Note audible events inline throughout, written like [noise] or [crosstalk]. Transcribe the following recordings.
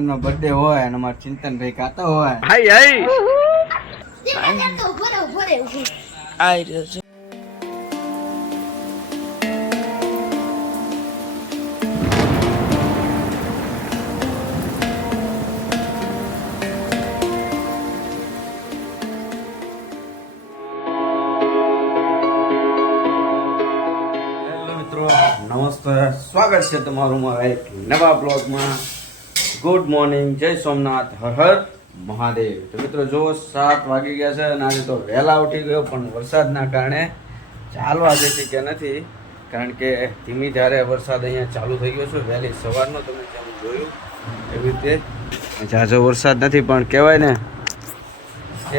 નો birthday હોય અને અમાર ચિંતન ભાઈ કાતો હોય. હાય હેલો મિત્રો નમસ્તે. સ્વાગત છે તમારું મારા એક નવા બ્લોગમાં. ગુડ મોર્નિંગ જય સોમનાથ, હર હર મહાદેવ. તો મિત્રો, જો સાત વાગી ગયા છે અને આજે તો વહેલા ઉઠી ગયો, પણ વરસાદના કારણે ચાલવા જતી કે નથી, કારણ કે ધીમી ધારે વરસાદ અહીંયા ચાલુ થઈ ગયો છે. વહેલી સવારનો તમે જેમ જોયું, એવી રીતે ઝાઝો વરસાદ નથી, પણ કહેવાય ને,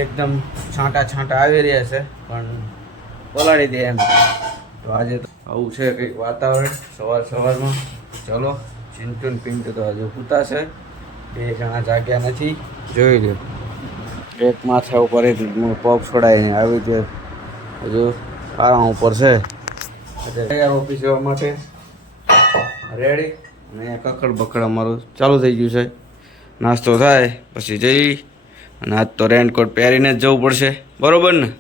એકદમ છાંટા છાંટા આવી રહ્યા છે, પણ પલાળી દે એમ. તો આજે તો આવું છે કંઈક વાતાવરણ, સવાર સવારમાં. ચલો ચિંટુન પિંટુ તો હજુ પૂતા છે. બે જણા જાગ્યા નથી. જોઈ લો એક માથા ઉપર એક પગ છોડાઈને આવી રીતે હજુ આરામ ઉપર છે. તૈયાર ઓફિસ જવા માટે. રેડી અને કકડ બકડ અમારું ચાલુ થઈ ગયું છે. નાસ્તો થાય, પછી જઈ. અને આજ તો રેનકોટ પહેરીને જ જવું પડશે. બરોબર ને?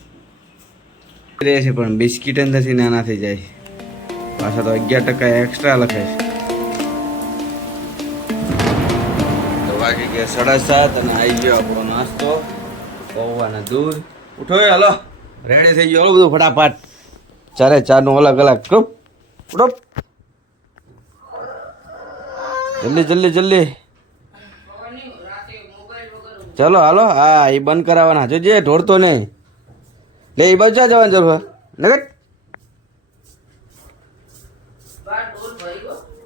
રહે છે પણ બિસ્કીટ નથી, નાના થઈ જાય. પાછા તો અગિયાર ટકા એક્સ્ટ્રા લખે છે. વાગી ગયા સાડા સાત અને આવી ગયો આપણો નાસ્તો. પૌવાના દૂધ. ઉઠો હલો. રેડી થઈ ગયો બધું ફટાફટ. ચારે ચારનું અલગ અલગ કૃપ ઉઠો. જલ્દી જલ્દી જલ્દી. ચલો, હાલો. હા, એ બંધ કરાવવાના. જોજે, ઢોળતો નહીં. લે, એ બાજુ જવાની જરૂર નગર?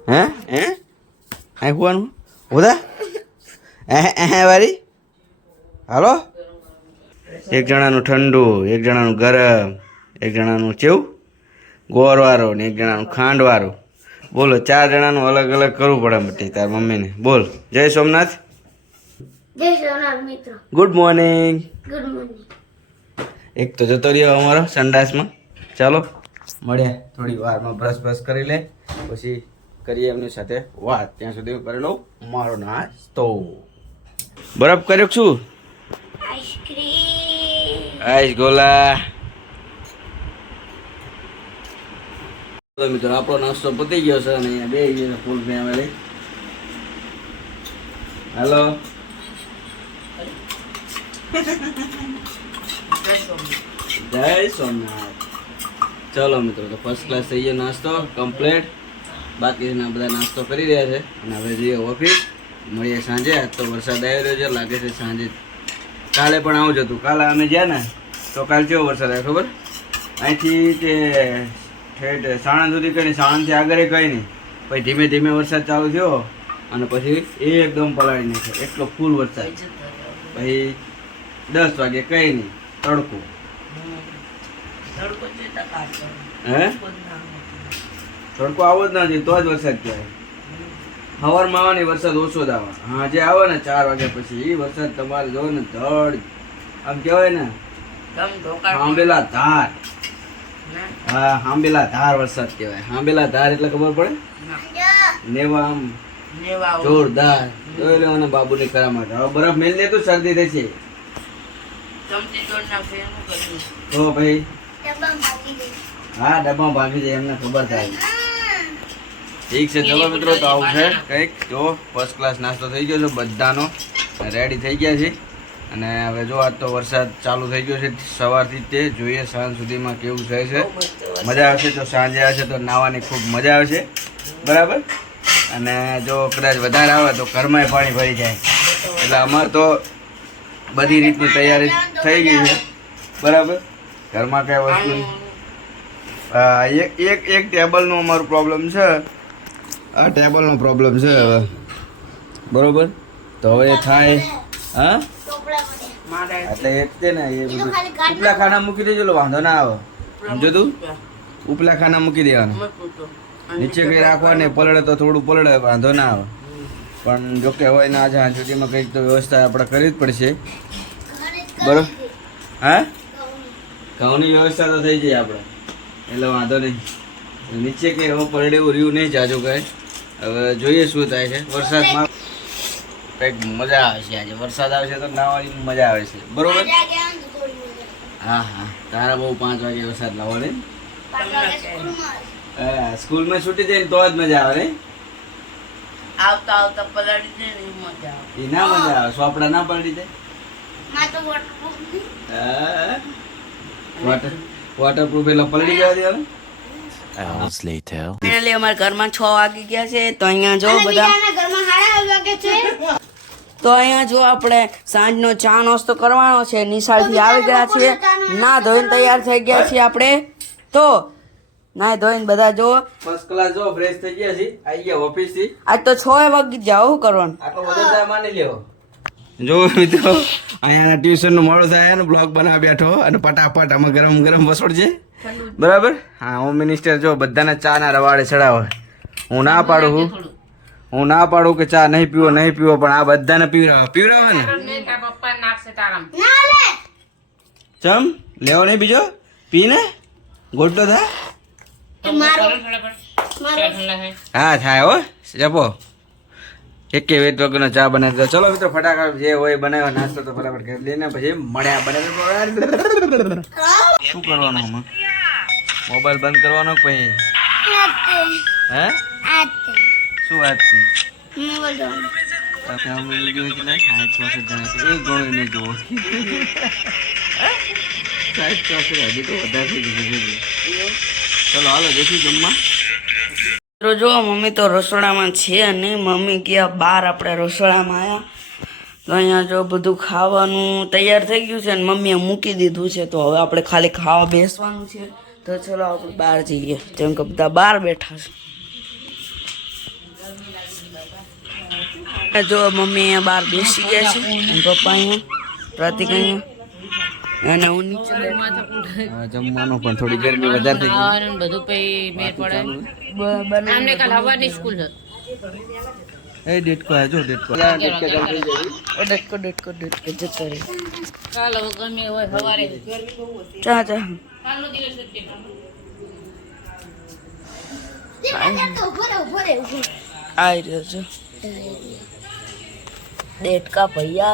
હે? હે? અહીં હોવાનું? હોદા હે હે વારી? હાલો? એક જણાનું ઠંડુ એક જણાનું ગરમ એક જણાનું ચેવું? ગોળવાળો ને એક જણાનું ખાંડવાળું બોલો ચાર જણાનું અલગ અલગ કરવું પડે બટી તાર મમ્મીને. બોલ જય સોમનાથ. જય સોમનાથ મિત્રો. ગુડ મોર્નિંગ ગુડ મોર્નિંગ એક તો જતો રહ્યો અમારો સંડાસમાં. ચાલો. મળ્યા થોડી વારમાં બ્રશ બ્રશ કરી લે પછી કરીએ એમની સાથે વાત. ત્યાં સુધી હું કરી લઉં મારો નાસ્તો. બરફ કર્યો શું? આઈસ ગોલા. મિત્રો આપણો નાસ્તો પતી ગયો છે અને અહીંયા બે ગયો ફૂલ ફેમિલી હેલો જય સોમનાથ. ચલો મિત્રો તો ફર્સ્ટ ક્લાસ થઈ ગયો નાસ્તો કમ્પ્લીટ બાકીના બધા નાસ્તો કરી રહ્યા છે. અને હવે જઈએ ઓફિસ મળીએ સાંજે. તો વરસાદ આવી રહ્યો છે, લાગે છે સાંજે. કાલે પણ આવું જ કાલે અમે ગયા ને, તો કાલે કેવો વરસાદ આવ્યો ખબર? અહીંથી તે ઠેઠ સાણંદ સુધી કઈ નહીં, સાણંદથી આગળ કઈ નહીં. પછી ધીમે ધીમે વરસાદ ચાલુ થયો અને પછી એકદમ પલાળી નાખ્યો. એટલો ફૂલ વરસાદ. પછી દસ વાગે કઈ નહીં, તડકો. હે? તડકો આવો જ નથી તો જ વરસાદ કહેવાય. સવારમાં આવે ને વરસાદ ઓછો જ આવે. હા જે આવે ને ચાર વાગ્યા પછી એ વરસાદ તમારે જો ને ધડ. આમ કહેવાય ને હાંબેલા ધાર. હા હાંબેલા ધાર વરસાદ કહેવાય. હાંબેલા ધાર એટલે ખબર પડે? નેવા આમ. જોરદાર. જોઈ લેવાના બાબુની કરામત હવે બરફ મેલ દે તો શરદી થશે તો ભાઈ? ડબ્બા ભાગી ગઈ હા ડબ્બા ભાગી જાય એમને ખબર થાય. ઠીક છે ચલો મિત્રો તો આવું છે કંઈક. જો ફર્સ્ટ ક્લાસ નાસ્તો થઈ ગયો છે બધાનો. રેડી થઈ ગયા છે. અને હવે જો આજ તો વરસાદ ચાલુ થઈ ગયો છે સવારથી જ તે જોઈએ સાંજ સુધીમાં કેવું થાય છે. મજા આવશે તો સાંજે આવશે તો નાવાની ખૂબ મજા આવશે. બરાબર? અને જો કદાચ વધારે આવે તો ઘરમાંય પાણી ભરી જાય. એટલે અમારે તો બધી રીતની તૈયારી થઈ ગઈ છે. બરાબર? ઘરમાં કઈ વસ્તુ એક એક અમારું અમારો પ્રોબ્લેમ છે. આ ટેબલનો પ્રોબ્લેમ છે હવે. બરોબર? તો હવે થાય, હા? એટલે એક છે ને એ બધું. ઉપલા ખાના મૂકી દેજો એટલે વાંધો ના આવે. સમજો તું? ઉપલા ખાના મૂકી દેવાના. નીચે કંઈ રાખવાને પલળે તો થોડું પલળે, વાંધો ના આવે. પણ જો કે હોય ના જ્યાં સુધીમાં કંઈક તો વ્યવસ્થા આપણે કરવી જ પડશે. બરોબર હા? ઘઉંની વ્યવસ્થા તો થઈ જાય આપણે. એટલે વાંધો નહીં. નીચે કંઈ હવે પલળે એવું રહ્યું નહીં, જાજો કાંઈ. હવે જોઈએ શું થાય છે. વરસાદમાં કંઈક મજા આવે છે આજે. વરસાદ આવે છે તો નાહવાની મજા આવે છે. બરોબર? હા હા. તારા બહુ પાંચ વાગે વરસાદ લાવવાની હા, સ્કૂલમાં છૂટી જાય ને તો જ મજા આવે ને? આવતા આવતા પલાળી દે ને મજા આવે. એ ના મજા આવે. સોપડા ના પલટી જાય માં વોટરપ્રૂફ વોટર વોટરપ્રૂફ એટલે પલટી જવા દેવાનું? Hours later. ફાઇનલી અમારા ઘરમાં છ વાગી ગયા છે તો અહીંયા જો બધા ઘરમાં હાડા વાગે છે. તો અહીંયા જો આપણે સાંજનો ચા નાસ્તો કરવાનો છે નિશાળથી આવી ગયા છીએ. ના ધોઈને તૈયાર થઈ ગયા છીએ આપણે. તો ના ધોઈને બધા જો ફર્સ્ટ ક્લાસ જો ફ્રેશ થઈ ગયા છે આવી ગયા ઓફિસથી. આજ તો છ વાગી જાવ કરવાનું? આટલો બધો ટાઈમ માની લેવો જો મિત્રો અહીંયા ટ્યુશનનું મોડું થાય એનું બ્લોગ બનાવી બેઠો અને પટાપટ આમાં ગરમ ગરમ વસોડજે. બરાબર? હા હોમ મિનિસ્ટર જો બધાને ચા ના રવાડે ચડાવે. હું ના પાડું હું. હું ના પાડું કે ચા નહીં પીવો નહીં પીવો પણ આ બધાને પીવરાવે પીવરાવે ને ચમ? લેવો નહીં બીજો? પી ને ગોટો થા એ મારો મારો હા થાય હો. જપો. એક વેત વગરનો ચા બનાવી દો ચલો મિત્રો, ફટાકડા જે હોય બનાવ્યો. નાસ્તો તો ફટાફટ કરી લઈને પછી મળ્યા. બને શું કરવાનું હમણાં મોબાઈલ બંધ કરવાનો પછી? હે? શું વાત છે? ચલો, હાલો જશું જમવા. મિત્રો જો મમ્મી તો રસોડામાં છે નહીં. મમ્મી ગયા બહાર આપણે રસોડામાં આવ્યા તો અહીંયા જો બધું ખાવાનું તૈયાર થઈ ગયું છે અને મમ્મીએ મૂકી દીધું છે. તો હવે આપણે ખાલી ખાવા બેસવાનું છે. તો ચલો, આપણે બહાર જઈએ. જેમ કે બધા બહાર બેઠા છે. જો, મમ્મી અહીંયા બહાર બેસી ગયા છે. પપ્પા અહીંયા, પ્રતિક અહીંયા. અને હું નીચે. જમવાનું પણ થોડી ગરમી વધારે થઈ ગઈ. બધું પઈ મેર પડે. બ- કાલ હવાની સ્કૂલ છે. એ ડેટકો હે જો ડેટકો ડટકો ડટકો ડટકો જતો રે કાલ હવે ગમે હોય સવારે. ચા ચા. કાલનો દિવસ છે. આવી રહ્યો છે. દેટકા ભૈયા.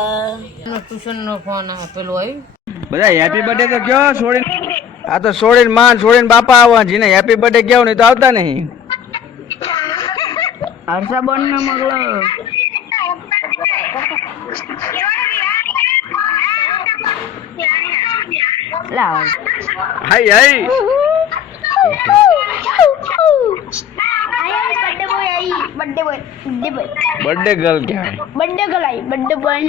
ટ્યુશન નો ફોન આપેલો આવ્યો. બધા હેપી બર્થડે તો કયો છોડીને? આ તો છોડીને માન છોડીને બાપા આવવા જીને હેપી બર્થડે કહેવું નહીં તો આવતા નહીં. હર્ષા બોન ને મગલો લાવ. Hi hi. આયા બર્થડે બોય આઈ. બર્થડે બોય બર્થડે ગર્લ કહેવાય બર્થડે ગર્લ આઈ બર્થડે બોય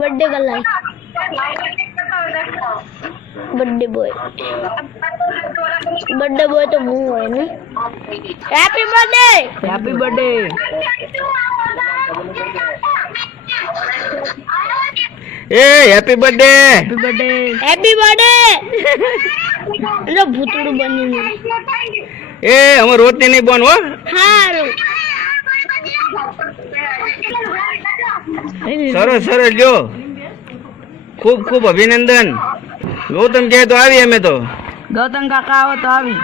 બર્થડે ગર્લ આઈ. બર્થડે બોય બર્થડે બોય તો હું હોય ને? હેપી બર્થડે હેપી બર્થડે એ happy birthday happy birthday happy birthday એટલે ભૂતડું બની એ અમે રોજની નહીં બનવો હો. હારું. સરસ સરસ જો. ખૂબ ખૂબ અભિનંદન. ગૌતમ કહે તો આવી અમે તો. ગૌતમ કાકા આવો તો આવી.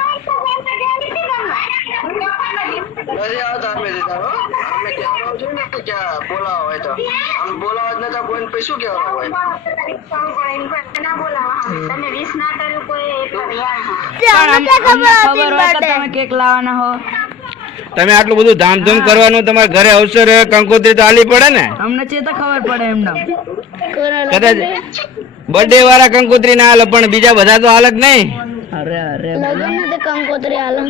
તમે કેક લાવવાના હો. તમે આટલું બધું ધામધૂમ કરવાનું તમારા ઘરે અવસર કંકોત્રી તો આલી પડે ને? અમને ચેતા ખબર પડે એમના. કદાચ બર્થડે વાળા કંકોત્રી ના હાલ પણ બીજા બધા તો હાલત નહીં. અરે અરે કંકોત્રી આલો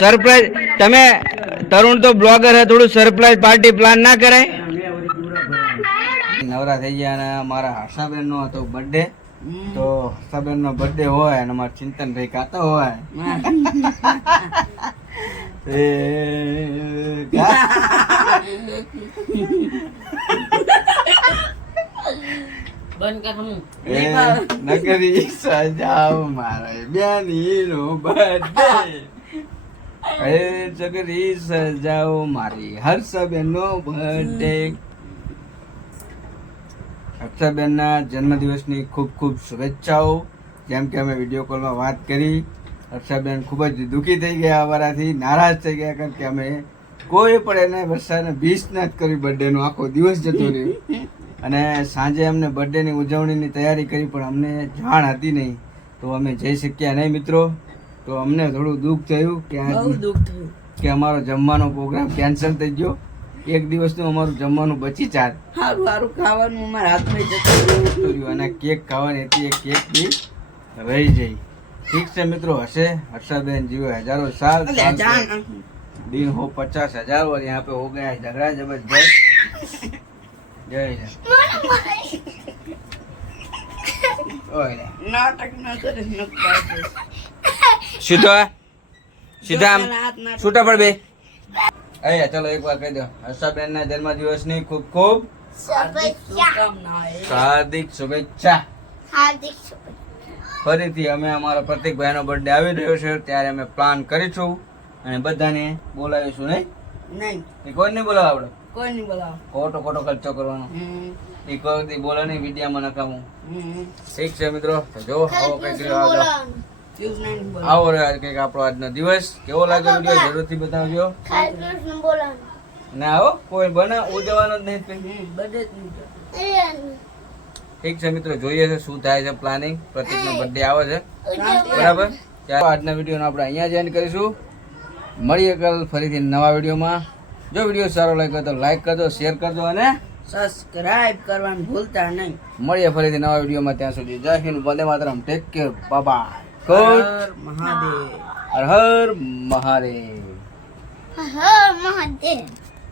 સરપ્રાઈઝ તમે તરુણ તો બ્લોગર હે થોડું સરપ્રાઈઝ પાર્ટી પ્લાન ના કરાય. નવરા થઈ ગયા અને મારા હર્ષાબેન નો હતો બર્થડે તો હર્ષાબેન નો બર્થડે હોય અને મારા ચિંતન ભાઈ કાતો હોય. [laughs] એ બંધ કર હમ એ નગરી સજાવ મારે બેની નો બર્થડે સજાવ મારી હર્ષાબેન નો બર્થડે હર્ષબેનના જન્મદિવસની ખૂબ ખૂબ શુભેચ્છાઓ. જેમ કે અમે વીડિયો કોલમાં વાત કરી. હર્ષાબેન ખૂબ જ દુઃખી થઈ ગયા અમારાથી નારાજ થઈ ગયા કારણ કે અમે કોઈ પણ એને વર્ષાને ભીસ ના જ કરી બર્થડે નો આખો દિવસ જતો રહ્યો. અને સાંજે અમને બર્થડે ની ઉજવણીની તૈયારી કરી પણ અમને જાણ હતી નહીં તો અમે જઈ શક્યા નહીં મિત્રો તો અમને થોડું દુઃખ થયું કે બહુ આજ દુઃખ થયું કે અમારો જમવાનો પ્રોગ્રામ કેન્સલ થઈ ગયો એક દિવસનું અમારું જમવાનું બચી ચાર સારું સારું ખાવાનું અમારા હાથમાં જતું રહ્યું. કર્યું અને કેક ખાવાની હતી એ કેક બી રહી જઈ ઠીક છે મિત્રો હશે હર્ષાબેન જીવે હજારો સાલ અલ્યા, साल જા से ના. दिन हो पचास हजार और यहाँ पे हो गया है झगड़ा जबरदस्त जय जय ओए નાટક ના કરે સીધો સીધા આમ? છૂટા પડ બે? અહીંયા ચલો એક વાર કહી દો. હર્ષાબેન ના જન્મદિવસની ખૂબ ખૂબ શુભકામનાઓ. હાર્દિક શુભેચ્છા. હાર્દિક ફરીથી અમે અમારા પ્રતિકભાઈનો બર્થડે આવી રહ્યો છે ત્યારે અમે પ્લાન કરીશું અને બધાને બોલાવીશું નહીં? નહીં. એ કોઈ નહીં બોલાવ આપણે? કોઈ નહીં બોલાવો. ખોટો ખોટો ખર્ચો કરવાનો. એક વખત બોલે નહીં વિડીયામાં નકામું ઠીક છે મિત્રો જો આવો કંઈક આવો રહ્યો કંઈક આપણો આજનો દિવસ. કેવો લાગ્યો વીડિયો જરૂરથી બતાવજો. ના આવો કોઈ બને ઉજવવાનો જ નહીં બધે ઠીક છે મિત્રો જોઈએ છે શું થાય છે પ્લાનિંગ પ્રતિકનો બર્થડે આવે છે. બરાબર? ચાલો આજના વિડીયોનો આપણે અહીંયા જ એન્ડ કરીશું. મળીએ કાલ ફરીથી નવા વિડીયોમાં. જો વીડિયો સારો લાગ્યો તો લાઈક કરજો શેર કરજો અને સબસ્ક્રાઇબ કરવાનું ભૂલતા નહીં. મળીએ ફરીથી નવા વિડીયોમાં ત્યાં સુધી. જય હિન્દ વંદે માતરમ. ટેક કેર બાબા હર મહાદેવ. હર હર મહાદેવ. હર મહાદેવ.